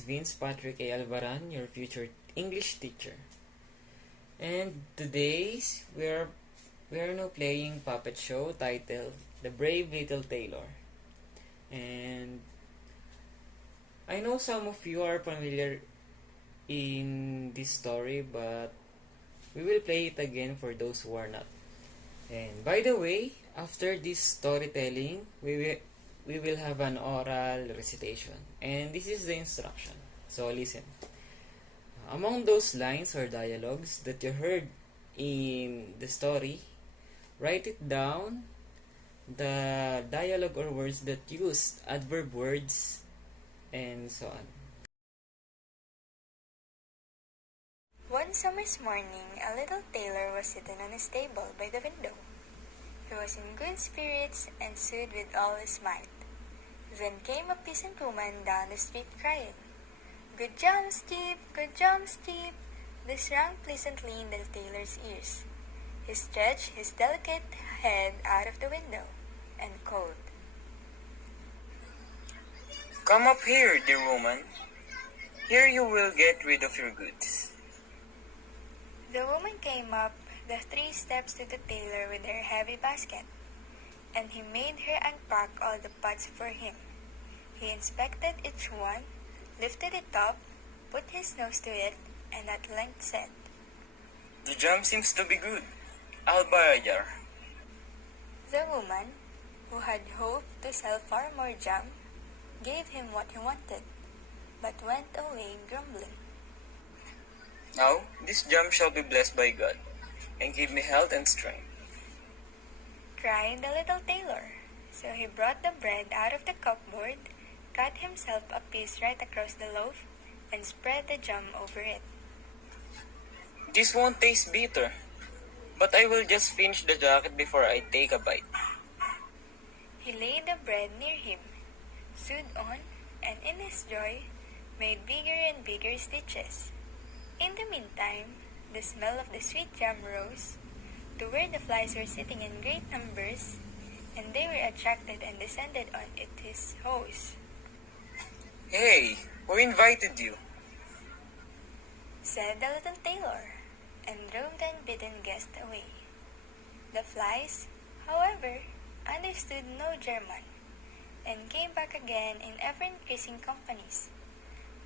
is Vince Patrick A. Alvaran, your future English teacher. And today's we are now playing puppet show titled The Brave Little Tailor. And I know some of you are familiar in this story, but we will play it again for those who are not. And by the way, after this storytelling, we will have an oral recitation. And this is the instruction. So listen. Among those lines or dialogues that you heard in the story, write it down, the dialogue or words that use adverb words, and so on. One summer's morning, a little tailor was sitting on a stable by the window. He was in good spirits and sewed with all his might. Then came a peasant woman down the street crying, "Good job, Steve! Good job, Steve!" This rang pleasantly in the tailor's ears. He stretched his delicate head out of the window and called, "Come up here, dear woman. Here you will get rid of your goods." The woman came up the 3 steps to the tailor with her heavy basket, and he made her unpack all the pots for him. He inspected each one, lifted it up, put his nose to it, and at length said, "The jam seems to be good. I'll buy a jar." The woman, who had hoped to sell far more jam, gave him what he wanted, but went away grumbling. "Now, this jam shall be blessed by God, and give me health and strength," cried the little tailor. So he brought the bread out of the cupboard, cut himself a piece right across the loaf, and spread the jam over it. "This won't taste bitter, but I will just finish the jacket before I take a bite." He laid the bread near him, sewed on, and in his joy, made bigger and bigger stitches. In the meantime, the smell of the sweet jam rose to where the flies were sitting in great numbers, and they were attracted and descended on his hose. "Hey, who invited you?" said the little tailor, and drove the unbidden guest away. The flies, however, understood no German, and came back again in ever-increasing companies.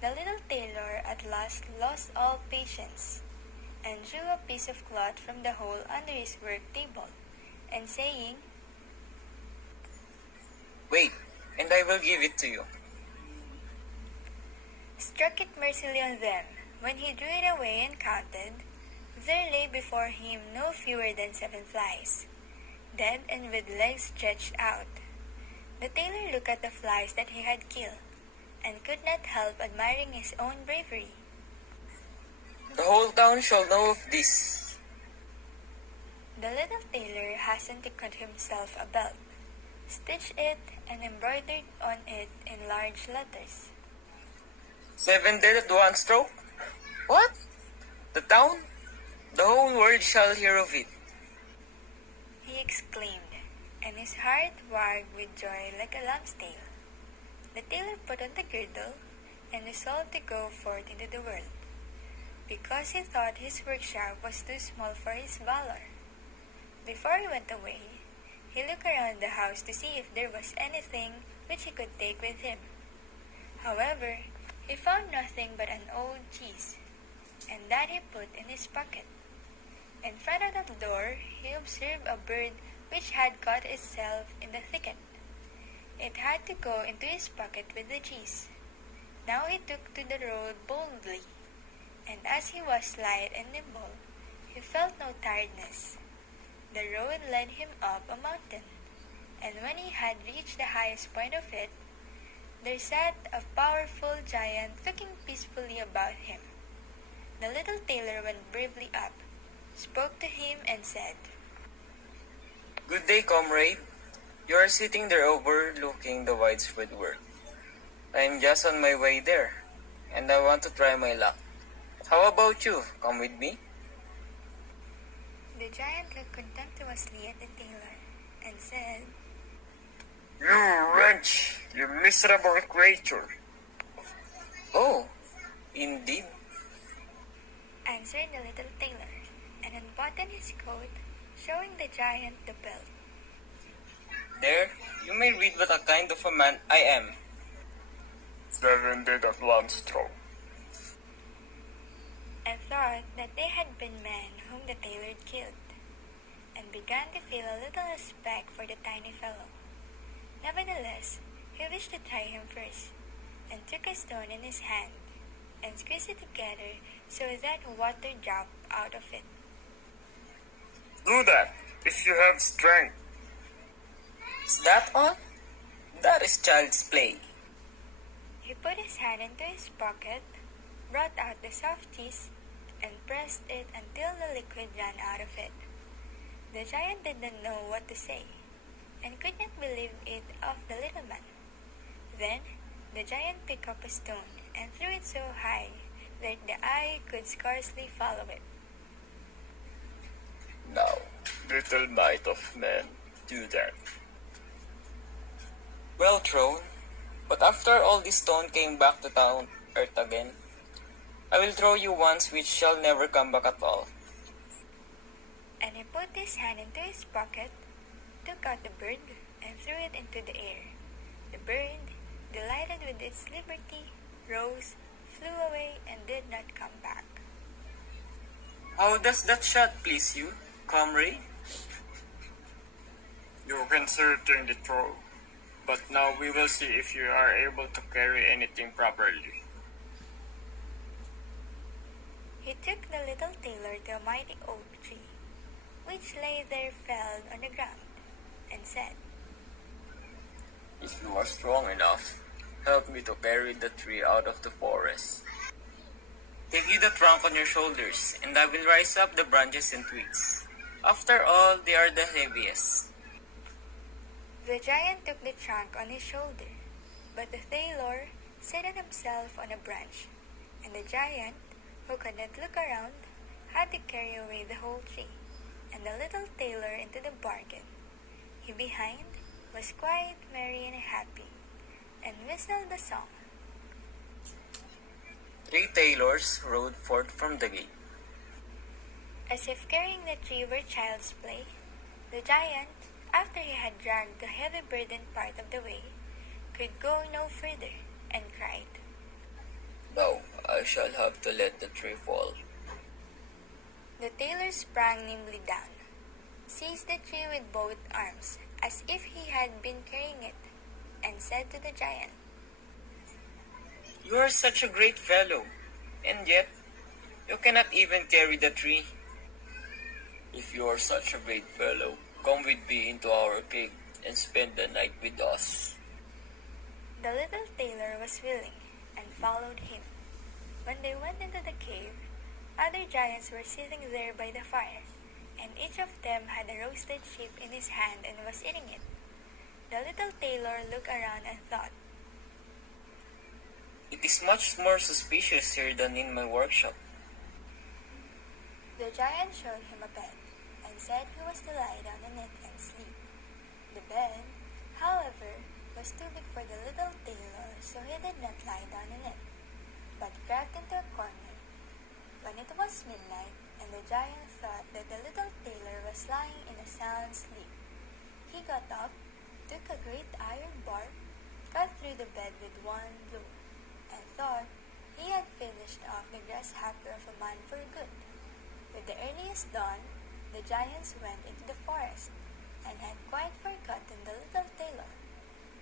The little tailor at last lost all patience, and drew a piece of cloth from the hole under his work table, and saying, "Wait, and I will give it to you," struck it mercilessly on them. When he drew it away and counted, there lay before him no fewer than 7 flies, dead and with legs stretched out. The tailor looked at the flies that he had killed, and could not help admiring his own bravery. "The whole town shall know of this." The little tailor hastened to cut himself a belt, stitched it, and embroidered on it in large letters, 7 dead at one stroke? What? The town? The whole world shall hear of it." he exclaimed, and his heart wagged with joy like a lamb's tail. The tailor put on the girdle, and resolved to go forth into the world, because he thought his workshop was too small for his valor. Before he went away, he looked around the house to see if there was anything which he could take with him. However, he found nothing but an old cheese, and that he put in his pocket. In front of the door he observed a bird which had caught itself in the thicket. It had to go into his pocket with the cheese. Now he took to the road boldly, and as he was light and nimble, he felt no tiredness. The road led him up a mountain, and when he had reached the highest point of it, there sat a powerful giant looking peacefully about him. The little tailor went bravely up, spoke to him, and said, "Good day, comrade. You are sitting there overlooking the widespread world. I am just on my way there, and I want to try my luck. How about you? Come with me?" The giant looked contemptuously at the tailor, and said, "You wretch! You miserable creature! Oh, indeed. answered the little tailor, and unbuttoned his coat, showing the giant the belt. There, you may read what a kind of a man I am. 7 dead at one stroke. And thought that they had been men whom the tailor killed, and began to feel a little respect for the tiny fellow. Nevertheless, he wished to try him first, and took a stone in his hand, and squeezed it together so that water dropped out of it. Do that, if you have strength. Is that all? That is child's play. He put his hand into his pocket, brought out the soft cheese, and pressed it until the liquid ran out of it. The giant did not know what to say, and could not believe it of the little man. Then the giant picked up a stone and threw it so high that the eye could scarcely follow it. Now, little might of men, do that. Well thrown. But after all this stone came back to town earth again, I will throw you ones which shall never come back at all. And he put his hand into his pocket, took out the bird, and threw it into the air. The bird, delighted with its liberty, rose, flew away, and did not come back. How does that shot please you, comrade? You can certainly throw, but now we will see if you are able to carry anything properly. He took the little tailor to a mighty oak tree, which lay there felled on the ground, and said, If you are strong enough, help me to carry the tree out of the forest. Take you the trunk on your shoulders, and I will rise up the branches and twigs. After all, they are the heaviest. The giant took the trunk on his shoulder, but the tailor seated himself on a branch, and the giant, who could not look around, had to carry away the whole tree, and the little tailor into the bargain. He behind was quite merry and happy, and whistled the song. 3 tailors rode forth from the gate. As if carrying the tree were child's play, the giant, after he had dragged the heavy burden part of the way, could go no further, and cried, Now I shall have to let the tree fall. The tailor sprang nimbly down, seized the tree with both arms, as if he had been carrying it, and said to the giant, You are such a great fellow, and yet you cannot even carry the tree. If you are such a great fellow, come with me into our cave and spend the night with us. The little tailor was willing, and followed him. When they went into the cave, other giants were sitting there by the fire, and each of them had a roasted sheep in his hand and was eating it. The little tailor looked around and thought, It is much more suspicious here than in my workshop. The giant showed him a bed, and said he was to lie down on it and sleep. The bed, however, was too big for the little tailor, so he did not lie down on it, but crept into a corner. When it was midnight, and the giant thought that the little tailor was lying in a sound sleep, he got up, took a great iron bar, cut through the bed with one blow, and thought he had finished off the grasshopper of a man for good. With the earliest dawn, the giants went into the forest, and had quite forgotten the little tailor,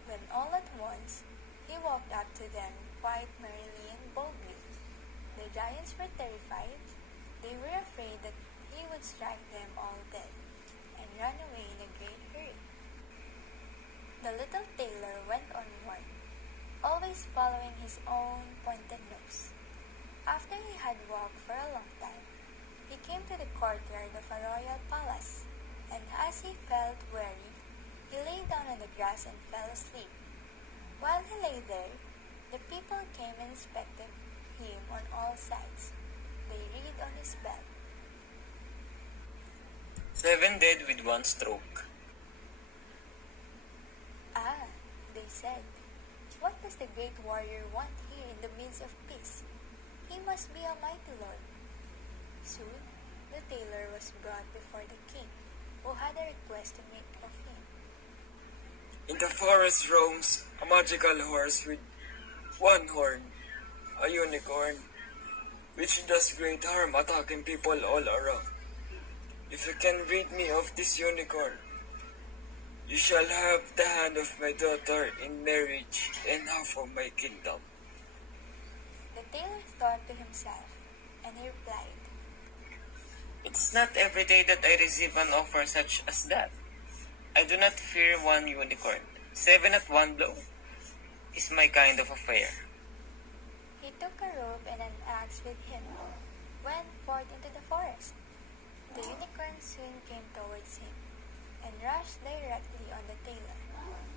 when all at once he walked up to them quite merrily and boldly. The giants were terrified. They were afraid that he would strike them all dead, and ran away in a great hurry. The little tailor went onward, always following his own pointed nose. After he had walked for a long time, he came to the courtyard of a royal palace, and as he felt weary, he lay down on the grass and fell asleep. While he lay there, the people came and inspected him on all sides. They read on his bed, 7 dead with one stroke. Ah, they said, what does the great warrior want here in the midst of peace? He must be a mighty lord. Soon, the tailor was brought before the king, who had a request to make of him. In the forest roams a magical horse with one horn, a unicorn, which does great harm attacking people all around. If you can rid me of this unicorn, you shall have the hand of my daughter in marriage and half of my kingdom. The tailor thought to himself, and he replied, It's not every day that I receive an offer such as that. I do not fear one unicorn. 7 at one blow is my kind of affair. He took a rope and an axe with him, went forth into the forest. The unicorn soon came towards him, and rushed directly on the tailor,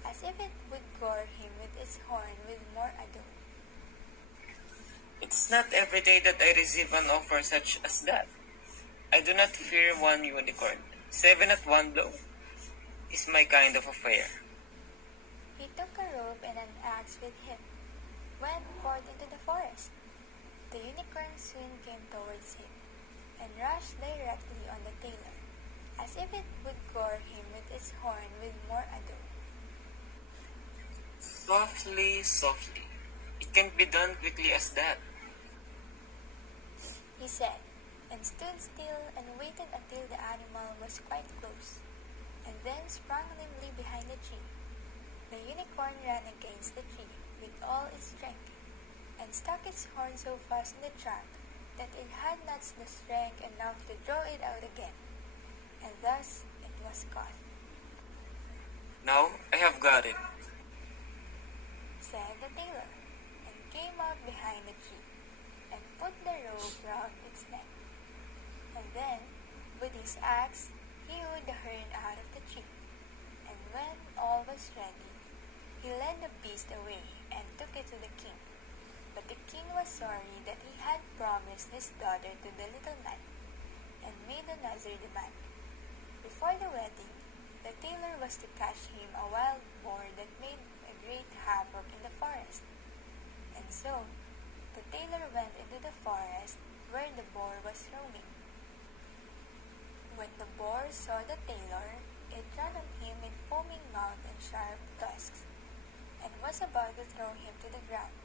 as if it would gore him with its horn with more ado. It's not every day that I receive an offer such as that. I do not fear one unicorn. 7 at one blow is my kind of affair. He took a rope and an axe with him, went forth into the forest. The unicorn soon came towards him, and rushed directly on the tailor, as if it would gore him with its horn with more ado. Softly, softly. It can't be done quickly as that. He said, and stood still and waited until the animal was quite close, and then sprang nimbly behind the tree. The unicorn ran against the tree with all its strength, and stuck its horn so fast in the trunk that it had not the strength enough to draw it out again, and thus it was caught. Now I have got it. Said the tailor, and came out behind the tree, and put the rope round its neck. And then, with his axe, he hewed the herd out of the tree. And when all was ready, he led the beast away and took it to the king. But the king was sorry that he had promised his daughter to the little man, and made another demand. Before the wedding, the tailor was to catch him a wild boar that made a great havoc in the forest. And so, the tailor went into the forest where the boar was roaming. When the boar saw the tailor, it ran on him with foaming mouth and sharp tusks, and was about to throw him to the ground.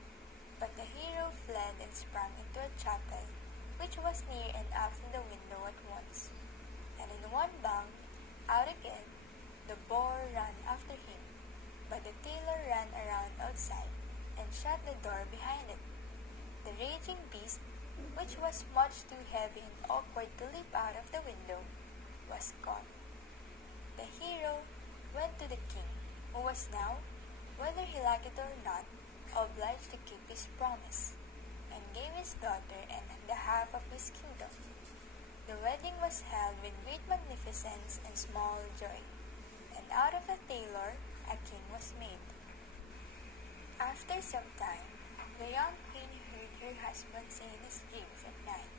But the hero fled and sprang into a chapel, which was near and out of the window at once. And in one bound, out again, the boar ran after him. But the tailor ran around outside, and shut the door behind it. The raging beast, which was much too heavy and awkward to leap out of the window, was caught. The hero went to the king, who was now, whether he liked it or not, obliged to keep his promise, and gave his daughter and the half of his kingdom. The wedding was held with great magnificence and small joy, and out of the tailor a king was made. After some time, the young queen heard her husband say in his dreams at night,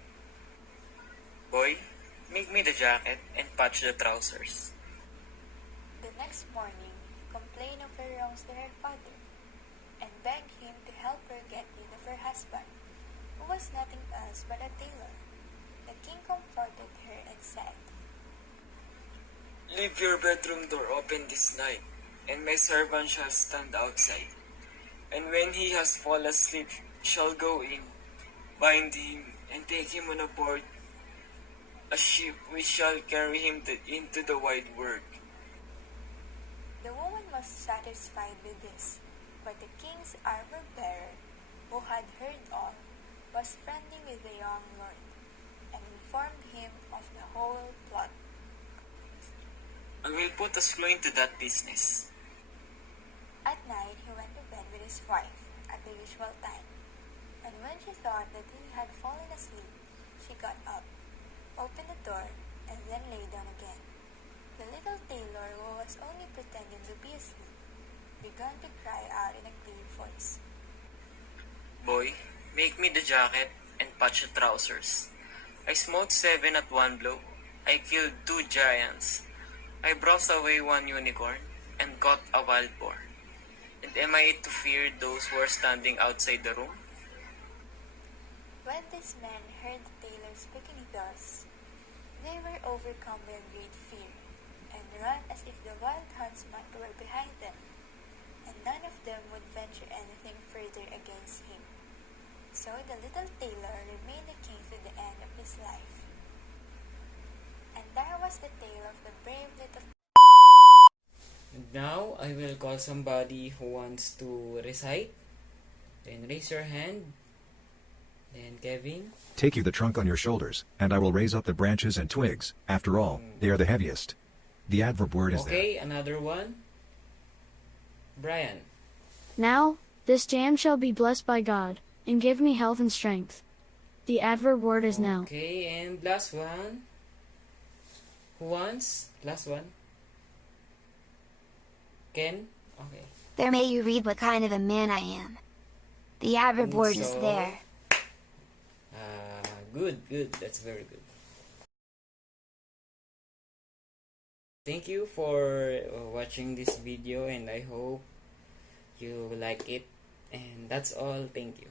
Boy, make me the jacket and patch the trousers. The next morning, he complained of her wrongs to her father, and begged him to help her get rid of her husband, who was nothing else but a tailor. The king comforted her and said, Leave your bedroom door open this night, and my servant shall stand outside. And when he has fallen asleep, shall go in, bind him, and take him on board a ship which shall carry him into the wide world. The woman was satisfied with this, but the king's armor-bearer, who had heard all, was friendly with the young lord, and informed him of the whole plot. I will put a screw into that business. At night he went to bed with his wife at the usual time, and when she thought that he had fallen asleep, she got up, opened the door, and then lay down again. The little tailor, who was only pretending to be asleep, began to cry out in a clear voice, Boy, make me the jacket and patch the trousers. I smote 7 at one blow. I killed 2 giants. I browsed away 1 unicorn and caught a wild boar. And am I to fear those who are standing outside the room? When these men heard the tailor speaking thus, they were overcome by a great fear, and ran as if the wild huntsman were behind them, and none of them would venture anything further against him. So the little tailor remained a king to the end of his life. And that was the tale of the brave little. And now I will call somebody who wants to recite. Then raise your hand. Then Kevin. Take you the trunk on your shoulders, and I will raise up the branches and twigs. After all, they are the heaviest. The adverb word is Okay, another one. Brian. Now, this jam shall be blessed by God, and give me health and strength. The adverb word is now. Okay, and last one. Who wants? Last one. Ken? Okay. There may you read what kind of a man I am. The adverb word is there. Good. That's very good. Thank you for watching this video, and I hope you like it. And that's all. Thank you.